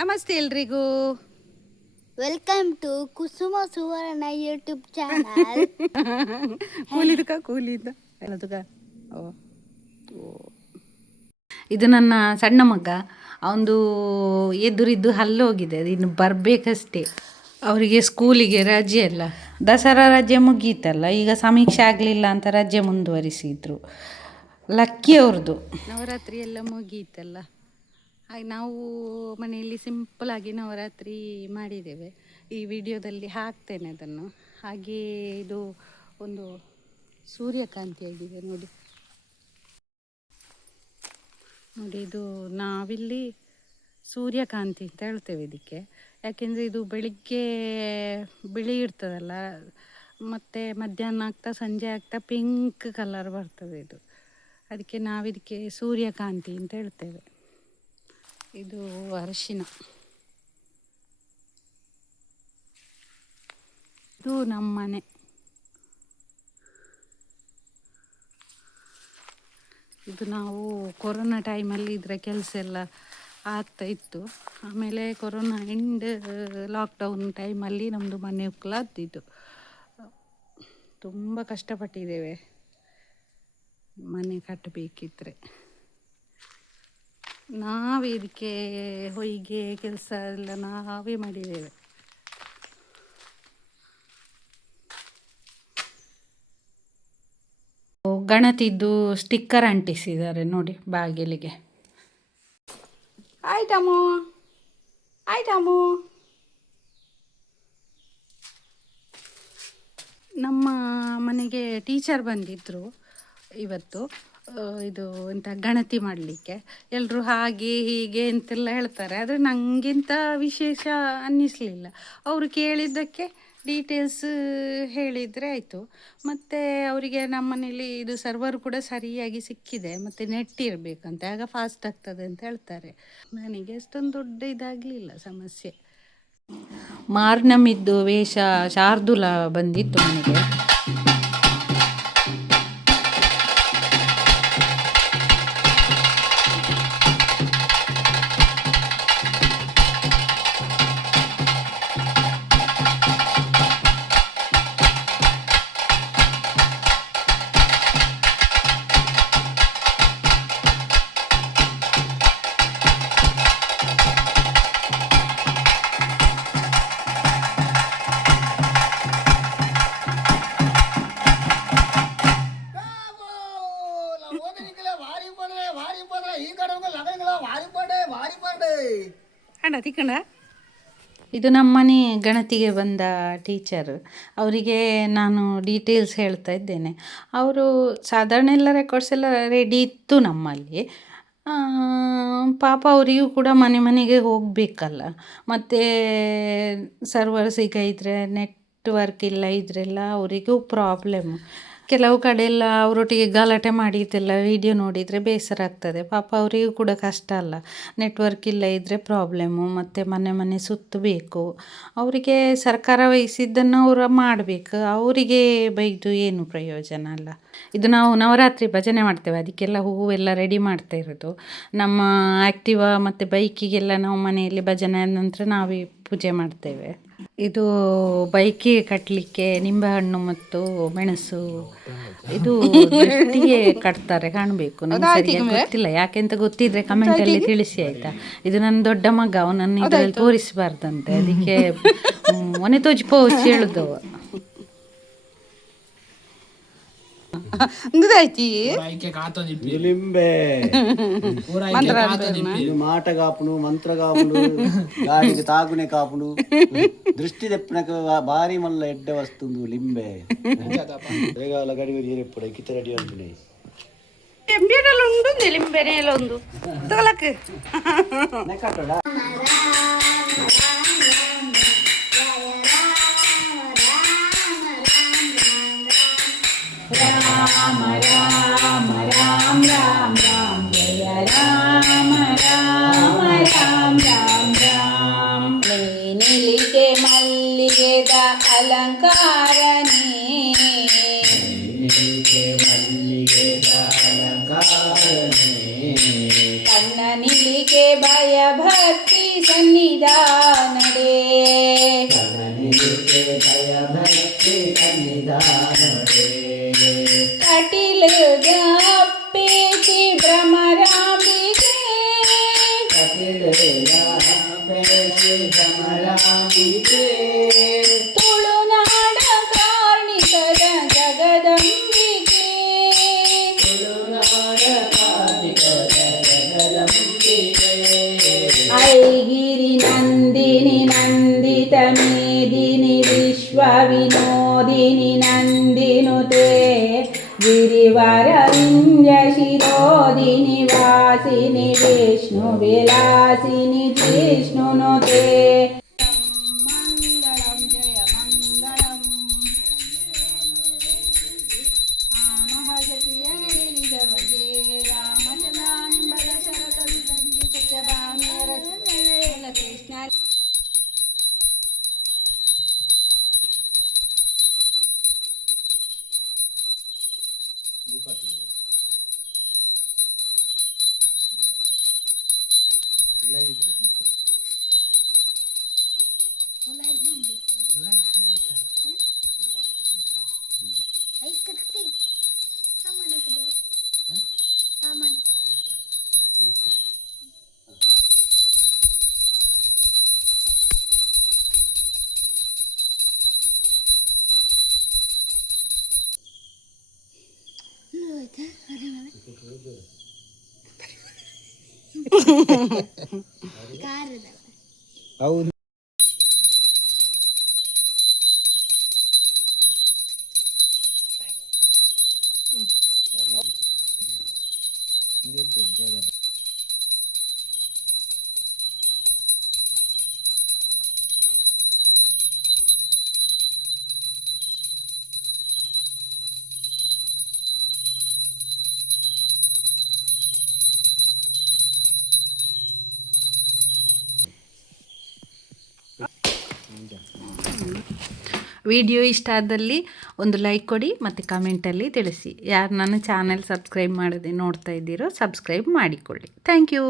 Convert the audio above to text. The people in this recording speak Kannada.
ನಮಸ್ತೆ ಎಲ್ರಿಗೂ. Welcome to Kusuma Suvarna YouTube channel. ಕೂಲಿದ ಇದು ನನ್ನ ಸಣ್ಣ ಮಗ. ಅವನದು ಎದುರಿದ್ದು ಹಲ್ಲೋಗಿದೆ, ಅದು ಇನ್ನು ಬರಬೇಕಷ್ಟೇ. ಅವರಿಗೆ ಸ್ಕೂಲಿಗೆ ರಜೆ ಅಲ್ಲ, ದಸರಾ ರಜೆ ಮುಗೀತಲ್ಲ, ಈಗ ಸಮೀಕ್ಷೆ ಆಗಲಿಲ್ಲ ಅಂತ ರಜೆ ಮುಂದುವರಿಸಿದ್ರು. ಲಕ್ಕಿ ಅವ್ರದ್ದು ನವರಾತ್ರಿ ಎಲ್ಲ ಮುಗೀತಲ್ಲ, ಹಾಗೆ ನಾವು ಮನೆಯಲ್ಲಿ ಸಿಂಪಲಾಗಿ ನವರಾತ್ರಿ ಮಾಡಿದ್ದೇವೆ. ಈ ವಿಡಿಯೋದಲ್ಲಿ ಹಾಕ್ತೇನೆ ಅದನ್ನು. ಹಾಗೆ ಇದು ಒಂದು ಸೂರ್ಯಕಾಂತಿಯಾಗಿದೆ ನೋಡಿ. ಇದು ನಾವಿಲ್ಲಿ ಸೂರ್ಯಕಾಂತಿ ಅಂತ ಹೇಳ್ತೇವೆ ಇದಕ್ಕೆ. ಯಾಕೆಂದರೆ ಇದು ಬೆಳಿಗ್ಗೆ ಬಿಳಿ ಇರ್ತದಲ್ಲ, ಮತ್ತು ಮಧ್ಯಾಹ್ನ ಆಗ್ತಾ ಸಂಜೆ ಆಗ್ತಾ ಪಿಂಕ್ ಕಲರ್ ಬರ್ತದೆ ಇದು. ಅದಕ್ಕೆ ನಾವಿದಕ್ಕೆ ಸೂರ್ಯಕಾಂತಿ ಅಂತ ಹೇಳ್ತೇವೆ. ಇದು ಅರಿಶಿನ. ಇದು ನಮ್ಮನೆ. ಇದು ನಾವು ಕೊರೋನಾ ಟೈಮಲ್ಲಿ ಇದರ ಕೆಲಸ ಎಲ್ಲ ಆಗ್ತಾ ಇತ್ತು. ಆಮೇಲೆ ಕೊರೋನಾ ಎಂಡ್ ಲಾಕ್ಡೌನ್ ಟೈಮಲ್ಲಿ ನಮ್ಮದು ಮನೆ ಉಕ್ಕಲಾಗ್ತಿತ್ತು. ತುಂಬ ಕಷ್ಟಪಟ್ಟಿದ್ದೇವೆ ಮನೆ ಕಟ್ಟಬೇಕಿದ್ರೆ. ನಾವೇ ಇದಕ್ಕೆ ಹೊಯ್ಗೆ ಕೆಲಸ ಎಲ್ಲ ನಾವೇ ಮಾಡಿದ್ದೇವೆ. ಗಣತಿದ್ದು ಸ್ಟಿಕ್ಕರ್ ಅಂಟಿಸಿದ್ದಾರೆ ನೋಡಿ ಬಾಗಿಲಿಗೆ. ಆಯ್ತಮ್ಮು ನಮ್ಮ ಮನೆಗೆ ಟೀಚರ್ ಬಂದಿದ್ದರು ಇವತ್ತು. ಇದು ಎಂತ ಗಣತಿ ಮಾಡಲಿಕ್ಕೆ. ಎಲ್ಲರೂ ಹಾಗೆ ಹೀಗೆ ಅಂತೆಲ್ಲ ಹೇಳ್ತಾರೆ, ಆದರೆ ನನಗಿಂತ ವಿಶೇಷ ಅನ್ನಿಸಲಿಲ್ಲ. ಅವರು ಕೇಳಿದ್ದಕ್ಕೆ ಡೀಟೇಲ್ಸ್ ಹೇಳಿದರೆ ಆಯಿತು. ಮತ್ತು ಅವರಿಗೆ ನಮ್ಮ ಮನೇಲಿ ಇದು ಸರ್ವರ್ ಕೂಡ ಸರಿಯಾಗಿ ಸಿಕ್ಕಿದೆ, ಮತ್ತು ನೆಟ್ ಇರಬೇಕಂತೆ, ಆಗ ಫಾಸ್ಟ್ ಆಗ್ತದೆ ಅಂತ ಹೇಳ್ತಾರೆ. ನನಗೆ ಅಷ್ಟೊಂದು ದೊಡ್ಡ ಇದಾಗಲಿಲ್ಲ ಸಮಸ್ಯೆ. ಮಾರ್ನಮಿದ್ದು ವೇಷ ಶಾರ್ದೂಲ ಬಂದಿತ್ತು ಮನೆಗೆ. ಇದು ನಮ್ಮನೆ ಗಣತಿಗೆ ಬಂದ ಟೀಚರ್. ಅವರಿಗೆ ನಾನು ಡೀಟೇಲ್ಸ್ ಹೇಳ್ತಾ ಇದ್ದೇನೆ. ಅವರು ಸಾಧಾರಣ ಎಲ್ಲ ರೆಕಾರ್ಡ್ಸ್ ಎಲ್ಲ ರೆಡಿ ಇತ್ತು ನಮ್ಮಲ್ಲಿ. ಪಾಪ ಅವರಿಗೂ ಕೂಡ ಮನೆ ಮನೆಗೆ ಹೋಗಬೇಕಲ್ಲ, ಮತ್ತು ಸರ್ವರ್ ಸಿಗದಿದ್ರೆ, ನೆಟ್ವರ್ಕ್ ಇಲ್ಲ ಇದ್ರೆಲ್ಲ ಅವರಿಗೂ ಪ್ರಾಬ್ಲಮ್. ಕೆಲವು ಕಡೆ ಎಲ್ಲ ಅವರೊಟ್ಟಿಗೆ ಗಲಾಟೆ ಮಾಡಿದ್ದೆಲ್ಲ ವಿಡಿಯೋ ನೋಡಿದರೆ ಬೇಸರ ಆಗ್ತದೆ. ಪಾಪ ಅವರಿಗೂ ಕೂಡ ಕಷ್ಟ ಅಲ್ಲ, ನೆಟ್ವರ್ಕ್ ಇಲ್ಲ ಇದ್ದರೆ ಪ್ರಾಬ್ಲಮ್ಮು, ಮತ್ತು ಮನೆ ಮನೆ ಸುತ್ತಬೇಕು. ಅವರಿಗೆ ಸರ್ಕಾರ ವಹಿಸಿದ್ದನ್ನು ಅವರು ಮಾಡಬೇಕು, ಅವರಿಗೆ ಬೈದು ಏನು ಪ್ರಯೋಜನ ಅಲ್ಲ. ಇದು ನಾವು ನವರಾತ್ರಿ ಭಜನೆ ಮಾಡ್ತೇವೆ, ಅದಕ್ಕೆಲ್ಲ ಹೂವೆಲ್ಲ ರೆಡಿ ಮಾಡ್ತಾ ಇರೋದು. ನಮ್ಮ ಆ್ಯಕ್ಟಿವಾ ಮತ್ತು ಬೈಕಿಗೆಲ್ಲ ನಾವು ಮನೆಯಲ್ಲಿ ಭಜನೆ ಆದ ನಂತರ ನಾವೇ ಪೂಜೆ ಮಾಡ್ತೇವೆ. ಇದು ಬೈಕಿಗೆ ಕಟ್ಟಲಿಕ್ಕೆ ನಿಂಬೆಹಣ್ಣು ಮತ್ತು ಮೆಣಸು ಇದು ದೃಷ್ಟಿಗೆ ಕಟ್ತಾರೆ, ಕಾಣಬೇಕು. ನನಗೆ ಸರಿಯಾಗಿ ಗೊತ್ತಿಲ್ಲ, ಯಾಕೆಂತ ಗೊತ್ತಿದ್ರೆ ಕಮೆಂಟಲ್ಲಿ ತಿಳಿಸಿ ಆಯಿತಾ. ಇದು ನನ್ನ ದೊಡ್ಡ ಮಗ, ಅವನನ್ನು ಇದರಲ್ಲಿ ತೋರಿಸಬಾರ್ದಂತೆ, ಅದಕ್ಕೆ ಮೊನೆ ತೋಜಿಪೋಚಿ ಹೇಳುದು. లింబే మాట కాపును మంత్ర కాపులు గాడికి తాగునే కాపులు దృష్టి తెప్పినకు భారీ మళ్ళీ ఎడ్డ వస్తుంది లింబే వేగాల గడివి ఎప్పుడు కిత రెడీ అంటున్నాయి ఉంటుంది లింబెనేలో ఉంది తోలకు నెక్కడా రామ రామ రామ రామ రామ జయ రామ రామ రామ రామ రామ. నిలికే మల్లిగెద అలంకారనే, ಕಣ್ಣ ನಿಲಿಕೆ ಭಯ ಭಕ್ತಿ ಸನ್ನಿಧಾನನೇ. ತುಳುನಾಡ ಕಾರ್ಣಿಕದ ಜಗದಂಬಿಕೆ ಐಗಿರಿ ನಂದಿನಿ ನಂದಿತ ಮೇದಿನಿ ವಿಶ್ವ ವಿನೋದಿನಿ ನಂದಿನುತೆ ಗಿರಿವರ ವಿಂಧ್ಯ ಶಿರೋದಿನಿ ವಾಸಿನಿ ವಿಷ್ಣು ವಿಲಾಸಿನಿ ಜಿಷ್ಣುನುತೆ ಮಂಗಳಂ ಜಯ ಮಂಗಳಂ ಮಹಜತಿಯನಿಳಿದವಗೆ ರಾಮಚಂದ್ರಾನಿಂಬದ ಶರತಲು ತಂಗಿ ಸತ್ಯಭಾಮೇರ ಕೃಷ್ಣ ऐकते सामान्य बरं सामान्य ಹೌದು ವಿಡಿಯೋ ಇಷ್ಟ ಆದಲ್ಲಿ ಒಂದು ಲೈಕ್ ಕೊಡಿ ಮತ್ತು ಕಮೆಂಟಲ್ಲಿ ತಿಳಿಸಿ. ಯಾರು ನನ್ನ ಚಾನೆಲ್ ಸಬ್ಸ್ಕ್ರೈಬ್ ಮಾಡದೆ ನೋಡ್ತಾ ಇದ್ದೀರೋ ಸಬ್ಸ್ಕ್ರೈಬ್ ಮಾಡಿಕೊಳ್ಳಿ. Thank you.